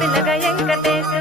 పిల్లగా వెంకటేశు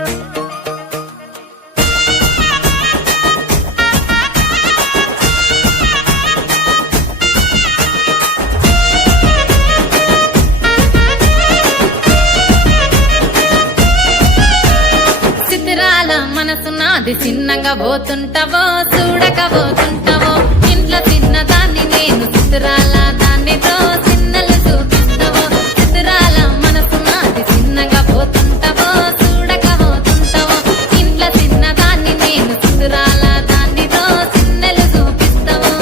చిత్రాల మనసు నాది చిన్నగా పోతుంటావో చూడక పోతుంటావో ఇంట్లో చిన్నదాన్ని నేను చిత్రాల దానితో చిన్నలు చూపిస్తావో చిత్రాల మనసు నాది చిన్నగా పోతుంటావో చూడక పోతుంటావో ఇంట్లో చిన్నదాన్ని నేను చిత్రాల దానితో చిన్నలు చూపిస్తావో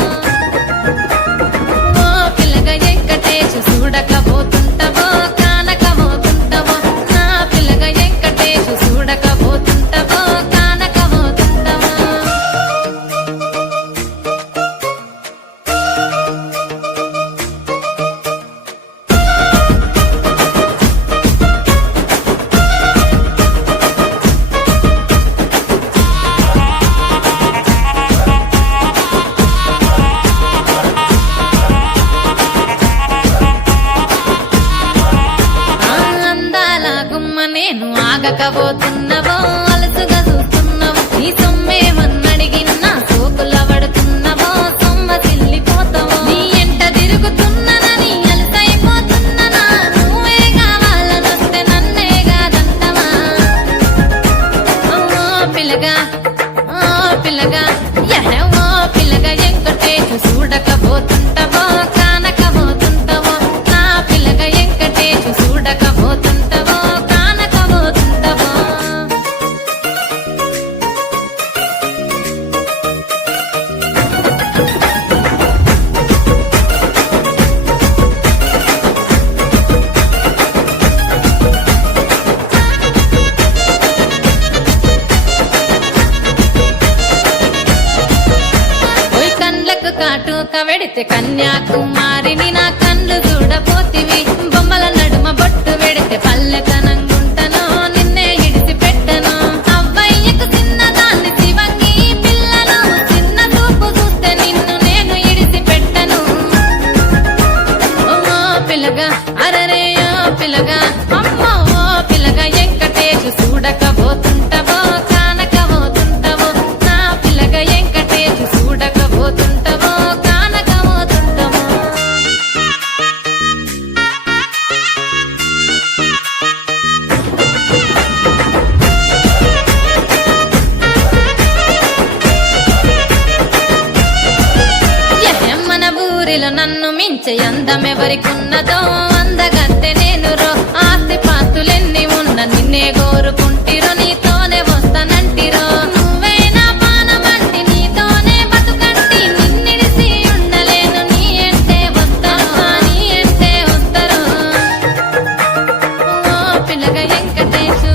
ఓ పిల్లగా వెంకటేశు చూడక పోతుంటావో కానక పోతుంటావో నా పిల్లగా వెంకటేశు చూడక పోతుంటావో కానక పోతుంటావో అందాల గుమ్మ నేను ఆగకపోతున్నావో అలసుగా చూస్తున్నావో నీ సొమ్మేమన్నడిగినా సోకుల పడుతున్నావో సొమ్మ సిల్లిపోతావో నీ ఎంట తిరుగుతున్నానని అలసైపోతున్నానా నువ్వే కావాలనొస్తే నన్నే కాదంటవా ఓ పిల్లగా ఓ పిల్లగా ఓ పిల్లగా వెంకటేశు చూడకపోతుంటావో కానకపోతుంటావో నా పిల్లగా వెంకటేశు చూడకపోతుంటావో కానకపోతుంటావో ఓయ్ కండ్లకు కాటుక వెడితే కన్యాకుమారిని నా కండ్లు చూడపోతివి బొమ్మల నడుమ బొట్టు వెడితే పల్లెతనంగుంటను నిన్నే ఇడిసి పెట్టను అవ్వయ్యకు చిన్నదాన్ని శివంగి పిల్లను చిన్న చూపు చూస్తే నిన్ను నేను ఇడిసి పెట్టను ఓ పిల్లగా అరరే ఓ పిల్లగా అమ్మో ఓ పిల్లగా వెంకటేశు చూడకపోతుంటావో కానకపోతుంటావో నా పిల్లగా వెంకటేశు చూడకపోతుంటావో కానకపోతుంటావో మన ఊరిలో నన్ను మించే అందమెవరికున్నదో అందగత్తె నేను రో ఆస్తి పాస్తులెన్ని ఉన్న నిన్నే కోరుకుంటిరో నీతోనే వస్తానంటిరో నువ్వే నా పానమంటి నీతోనే బతుకంటి నిన్నిడిసి ఉండలేను నీ అంటే వస్తాను నీ అంటే వస్తారు ఓ పిల్లగా వెంకటేశు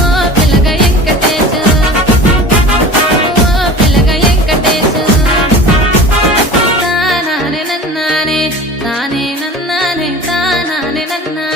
ఓ పిల్లగా వెంకటేశు ఓ పిల్లగా వెంకటేశు తానే నన్నానే తానే నన్నానే తానే నన్నా